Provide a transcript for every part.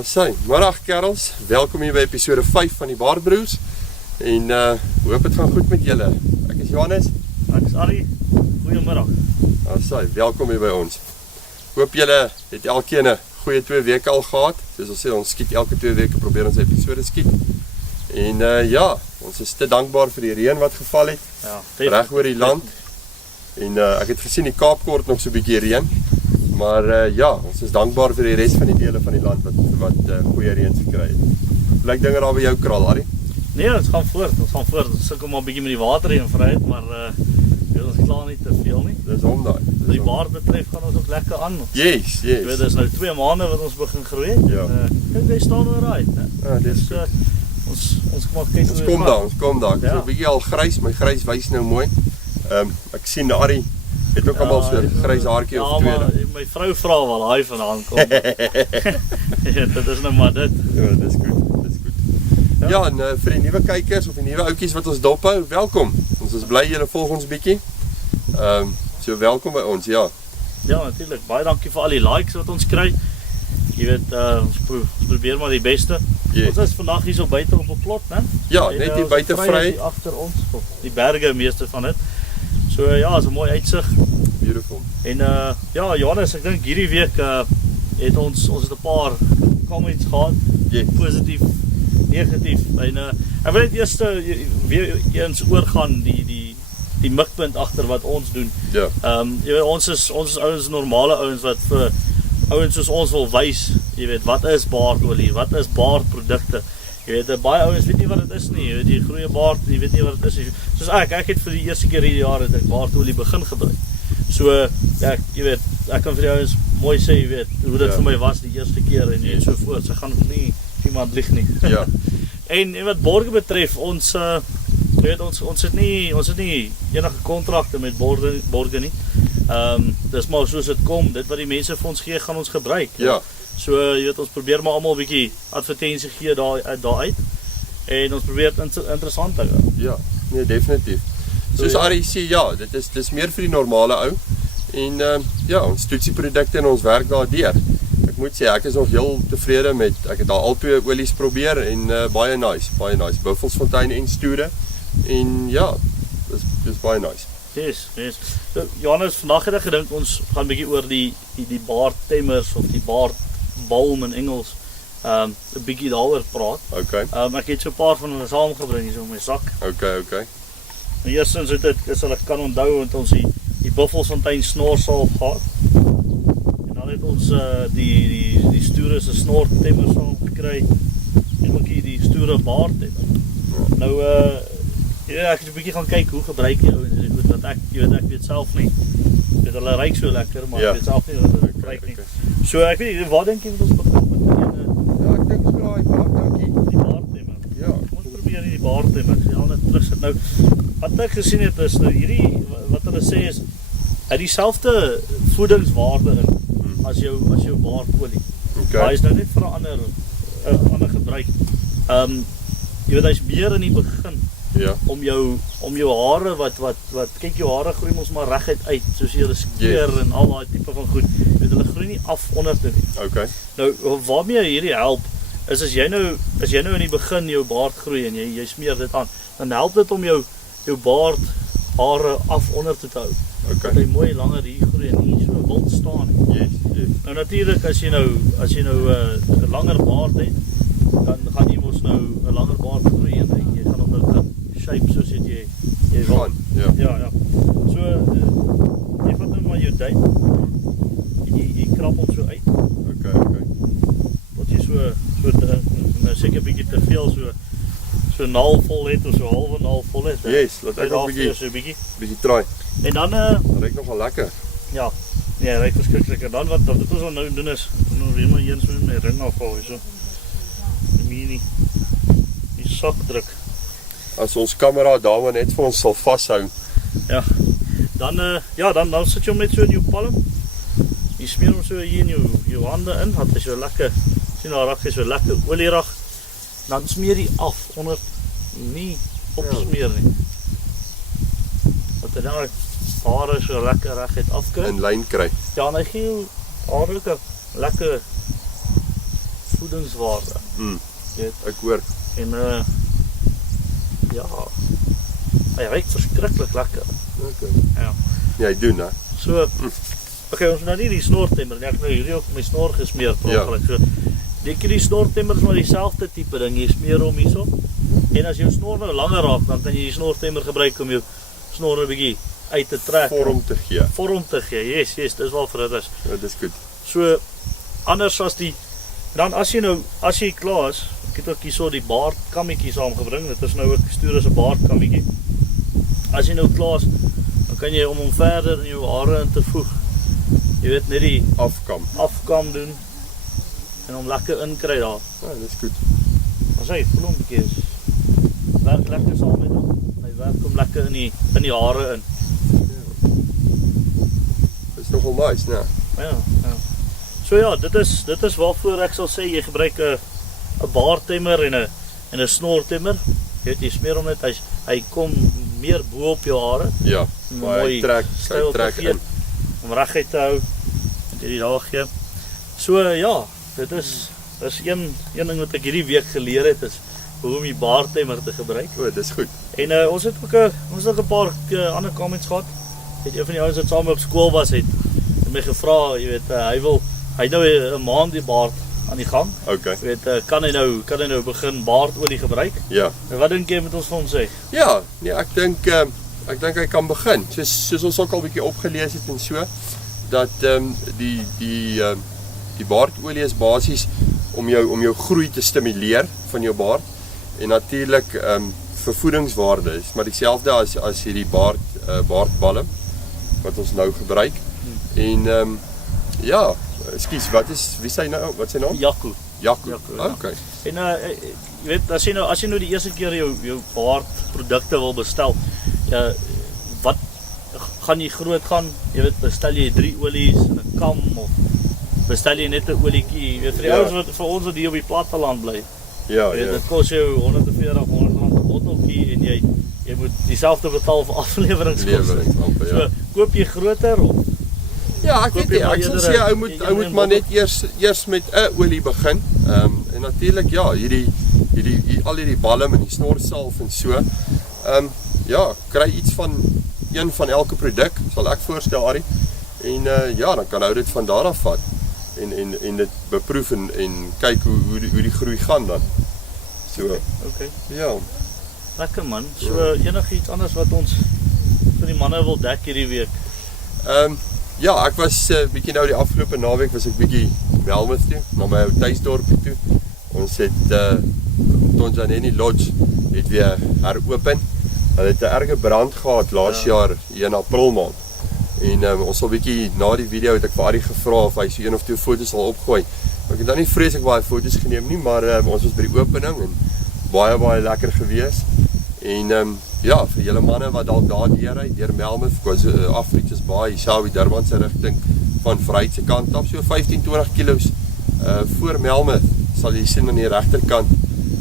Middag kerels, welkom hier by episode 5 van die Baardbroers. En hoop het gaan goed met julle. Ek is Johannes. Ek is Arie. Goeiemiddag. Welkom hier by ons. Hoop julle het elkeen 'n goeie 2 weke al gehad. Soos ons sê, ons skiet elke 2 weke, probeer ons episode skiet. En ons is te dankbaar vir die reën wat geval het. Ja, reg oor die land. En ek het gesien die Kaap kort nog so 'n bietjie reën. Maar ons is dankbaar vir die res van die dele van die land wat goeie reën gekry het. Lyk dinge daar by jou kraal, Arie? Nee, ons gaan voort. Ons sukkel maar 'n bietjie met die water hier in Vryheid, maar ons klaar nie te veel nie. Dis hom daai. Die baard betref gaan ons ook lekker aan. Yes. Jy weet, dis nou 2 maande wat ons begin groei het. Ja. Dink jy staan oor raai, né? Ja, dis goed. Ons kom kyk Ons kom daar. So 'n bietjie al grys, my grys wys nou mooi. Ek sien Arie het ook almal so 'n grys haartjie of 2. Ja, maar my vrou vra waar hy vandaan kom. Dit is nou maar dit. Ja, dis goed. Ja, en vir die nuwe kykers of die nuwe ouetjies wat ons dophou, welkom. Ons is bly julle volg ons bietjie. So welkom by ons, ja. Ja, natuurlik. Baie dankie vir al die likes wat ons kry. Jy weet, ons probeer maar die beste. Yes. Ons is vandag hier so buite op 'n plot, né? Ja, net hier buite vry. Agter ons, die berge meeste van dit. So ja, is 'n mooi uitsig. Beautiful. En Johannes, ek dink hierdie week het ons het 'n paar comments gehad. Yes. Positief, negatief. En ek wil net eers weer eens oorgaan die mikpunt agter wat ons doen. Ja. Jy weet, ons is ouens, normale ouens wat vir ouens soos ons wil wys, jy weet, wat is baardolie, wat is baardprodukte. Jy weet, baie ouens weet nie wat dit is nie. Jy weet, die groeie baard, jy weet nie wat dit is nie. Soos ek het vir die eerste keer hierdie jaar het ek baardolie begin gebruik. So jy weet, ek kan vir die ouens mooi sê, jy weet, hoe dit vir my was die eerste keer en so voort. Sy gaan nie iemand lieg nie. Ja. En wat borge betref, ons jy weet, ons het nie enige kontrakte met borge nie. Dis maar soos dit kom, dit wat die mense vir ons gee, gaan ons gebruik. Ja. So jy weet, ons probeer maar almal 'n bietjie advertensie gee daar uit. En ons probeer dit interessant hou. Ja, nee, definitief. Soos Arie sê, ja, dis meer vir die normale ou. En ons toetsieprodukte en ons werk daardeur. Ek moet sê, ek is nog heel tevrede met, ek het al 2 olies probeer en baie nice. Buffelsfontein en Stoere. En ja, dis baie nice. Yes. So, Johannes, vandag het ek gedink ons gaan 'n bietjie oor die baardtemmers of die baardbalm in Engels 'n bietjie daaroor praat. Okay. Ek het so 'n paar van hulle saamgebring hier so in my sak. Okay. Nou eerstens is hulle kan onthou want ons die Buffelsfontein snorsalf gehad. En dan het ons die Stoere se snortemmer saam gekry en ook hier die Stoere baardtemmer. Ja. Nou ek het 'n bietjie gaan kyk hoe gebruik die ouens dit goed, want ek weet self nie. Dit hulle ruik so lekker, maar ek weet self nie hoe dit ruik nie. So ek weet nie, waar dink jy moet ons begin met? Ja, ek dink so daai baardjie. Die baardtemmer. Ja. Ons probeer die baardtemmer. Ek sal net terugsit nou. Wat ek gesien het is nou hierdie wat hulle sê is hy dieselfde voedingswaarde in as jou baardolie. Okay. Hy is nou net vir 'n ander gebruik. Jy weet, hy's meer in die begin. Ja. Om jou hare wat kyk, jou hare groei ons maar reguit uit soos jy riskeer en al daai tipe van goed. Jy weet, hulle groei nie af onderste nie. Okay. Nou waarmee hierdie help is as jy nou in die begin jou baard groei en jy smeer dit aan, dan help dit om jou baard hare af onder te hou. Okay. Dat hy mooi langer hier groei en nie so wild staan nie. Yes. Nou natuurlik as jy nou 'n langer baard het, dan gaan jy mos nou 'n langer baard groei en jy gaan hom nou shape soos jy wil. Ja. So jy vat nou maar jou duim en jy krap hom so uit. Okay. Wat jy so nou seker bietjie te veel so 'n naal vol het of so halwe naal vol het. Yes, laat ek nog 'n bietjie try. En dan Ryk nogal lekker. Ja. Nee, ryk verskriklik. En dan wat ons nou doen is nou weer maar eens met my ring afval hierso. Die sak druk. As ons kamera daar net vir ons sal vashou. Ja. Dan sit jy hom net so in jou palm. Jy smeer hom so hier in jou hande in, dat hy so lekker, sien daar raak hy so lekker olierag. Dan smeer jy af onder, nie opsmeer nie. Dat hy dan hare so lekker reguit afkry. In lyn kry. Ja, en hy gee jou hare lekker voedingswaarde. Weet. Ek hoor. En ja, hy ruik verskriklik lekker. Okay. Ja. Ja, hy doen, hè. So, okay, ons nou nie die snortemmer nie. Ek nou hierdie ook my snor gesmeer per ongeluk. So, dink jy die snortemmer is maar dieselfde tipe ding. Jy smeer hom hierso. En as jou snor nou langer raak, dan kan jy die snortemmer gebruik om jou snor 'n bietjie uit te trek. Vorm te gee. Vorm te gee. Yes, dis waarvoor dit is. Ja, dis goed. So anders as die dan as jy klaar is, ek het ook hierso die baardkammetjie saamgebring. Dit is nou 'n stoere se baardkammetjie. As jy nou klaar is, dan kan jy om verder in jou hare in te voeg. Jy weet net die afkam doen en hom lekker inkry daar. Ja, dis goed. As hy voel hom bietjie is. Werk lekker saam met hom. Hy werk hom lekker in die hare in. Dis nogal nice, né? Ja. So ja, dit is waarvoor ek sal sê jy gebruik 'n baardtemmer en 'n snortemmer. Jy smeer hom net, hy kom meer bo op jou hare. Ja, maar hy trek in. Om reguit te hou en dit daar gee. So ja, dit is een ding wat ek hierdie week geleer het is hoe om die baardtemmer te gebruik. O, dis goed. En ons het ook 'n paar ander comments gehad. Het een van die ouens wat saam op skool was het my gevra, jy weet, hy nou 'n maand die baard aan die gang. Okay. Jy weet, kan hy nou begin baardolie gebruik? Ja. En wat dink jy met ons van sê? Ja, nee, ek dink hy kan begin. Soos ons ook al 'n bietjie opgelees het en so dat die baardolie is basies om jou groei te stimuleer van jou baard en natuurlik vir voedingswaarde is maar dieselfde as hierdie baardbalm wat ons nou gebruik. En ja, ekskuus, wie sê nou, wat sy naam? Jaco. Ja. Okay. En jy weet, as jy nou die eerste keer jou baardprodukte wil bestel, ja, wat gaan jy groot gaan? Jy weet, bestel jy 3 olies en 'n kam of bestel jy net 'n olietjie? Jy weet, vir die ouens wat vir ons wat hier op die platteland bly. Ja, weet, dit kos jou R140 'n botteltjie en jy moet dieselfde betaal vir afleweringskoste. So, koop jy groter of? Ja, ek weet nie, ek sal sê ou moet maar net eers met 'n olie begin. En natuurlik ja, al hierdie balm en die snorsalf en so. Ja, kry iets van een van elke produk, sal ek voorstel, Arie. En ja, dan kan ou dit van daar af vat en dit beproef en kyk hoe die groei gaan dan. So. Okay. Ja. Lekker man. So enigiets anders wat ons vir die manne wil dek hierdie week. Ja, ek was bietjie nou die afgelope naweek was ek bietjie Melmouth toe, na my ou tuisdorpie toe. Ons het Tonjaneni Lodge het weer heropen. Hulle het 'n erge brand gehad laas jaar in April maand. En ons sal bietjie na die video het ek vir Arie gevra of hy so 1 of 2 foto's sal opgooi. Ek het dan nie vreeslik baie foto's geneem nie, maar ons was by die opening en baie lekker gewees. En ja, vir julle manne wat dalk daar deurry, deur Melmouth, Afrika's Baai, Shawi Durban se rigting van Vryheid se kant af, so 15-20 kilos voor Melmouth sal jy sien aan die regterkant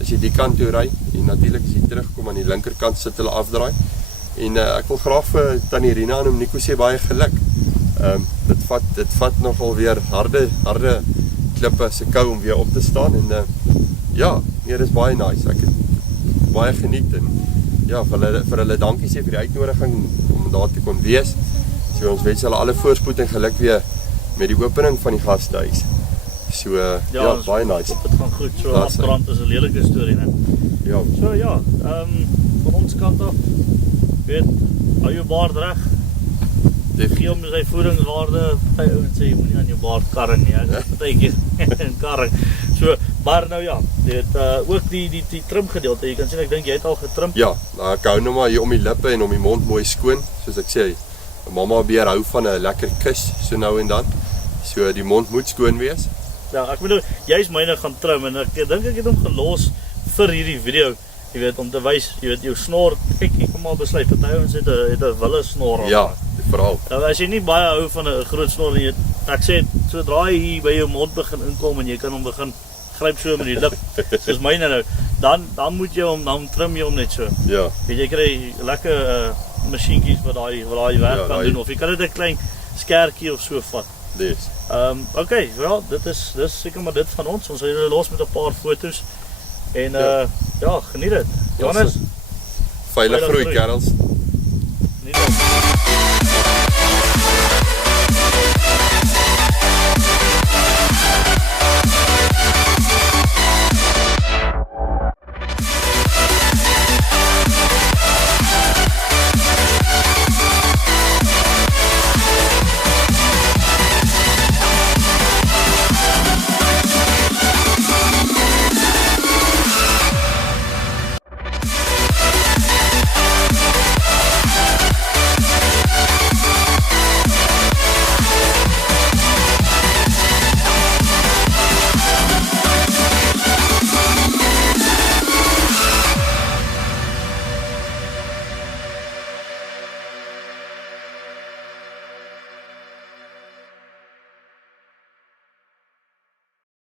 as jy die kant toe ry en natuurlik as jy terugkom aan die linkerkant sit hulle afdraai. En ek wil graag vir Tannie Rina en Nico sê baie geluk. Dit vat nogal weer harde klippe se kou om weer op te staan en ja, nee, dis baie nice. Ek het baie geniet en ja, vir hulle dankie sê vir die uitnodiging om daar te kon wees. So ons wens hulle alle voorspoed en geluk weer met die opening van die gastehuis. So ja, baie nice. Dit gaan goed. So afbrand is 'n lelike storie, né? Ja. So ja, van ons kant af, weet, hou jou baard reg. Gee hom sy voedingswaarde. Party ouens sê jy moenie aan jou baard karring nie. Partykeer karring. So, maar nou ja, dit ook die trim gedeelte. Jy kan sien ek dink jy het al getrim. Ja, nou ek hou nou maar hier om die lippe en om die mond mooi skoon, soos ek sê. Mamma beer hou van 'n lekker kus so nou en dan. So die mond moet skoon wees. Ja, ek bedoel jy's myne gaan trim en ek dink ek het hom gelos vir hierdie video. Jy weet om te wys, jy weet jou snor, ek kom maar besluit party ons het 'n wille snor. Ja, veral. Nou as jy nie baie hou van 'n groot snor nie, ek sê sodra jy hier by jou mond begin inkom en jy kan hom begin gryp so met die lip, soos myne nou, dan moet jy hom dan trim jy hom net so. Ja. Weet jy kry lekker masjienkies wat daai werk kan doen of jy kan dit 'n klein skertjie of so vat. Dis. Okay, wel, dis seker maar dit van ons. Ons sal julle los met 'n paar foto's. En ja, geniet dit. Johannes, Veilig groei, kerels. geniet dit.